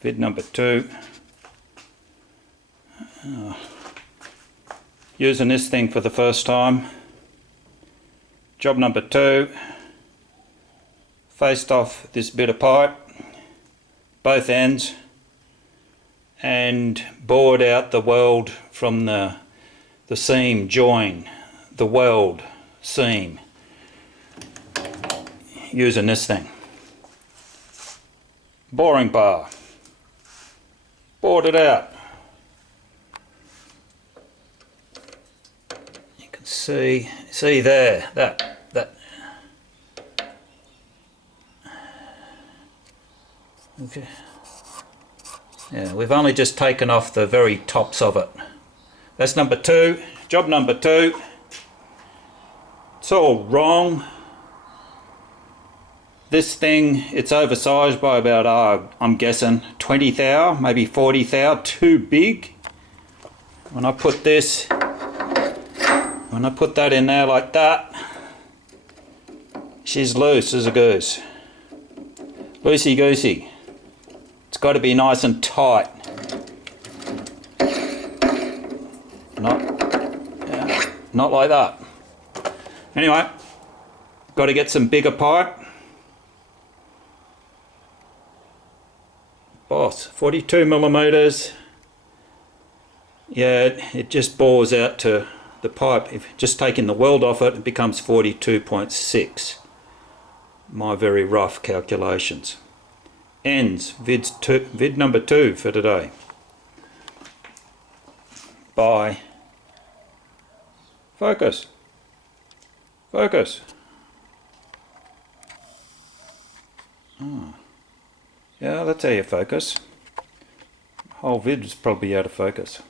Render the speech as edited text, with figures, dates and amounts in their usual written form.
vid number 2. Using this thing for the first time. Job number 2. Faced off this bit of pipe, both ends, and bored out the weld from the seam join, the weld seam, using this thing. Boring bar. Bored it out. You can see there, that. Okay. Yeah, we've only just taken off the very tops of it. That's number 2, job number 2. It's all wrong. This thing, it's oversized by about, I'm guessing 20 thou, maybe 40 thou, too big. When I put that in there like that, she's loose as a goose. Loosey goosey. It's got to be nice and tight. Not like that. Anyway, got to get some bigger pipe. Boss, 42 millimeters. Yeah, it just bores out to the pipe. If just taking the weld off it, it becomes 42.6. My very rough calculations. Ends, vid number 2 for today. Bye. Focus. Focus. Oh. Yeah, that's how you focus. Whole vid's probably out of focus.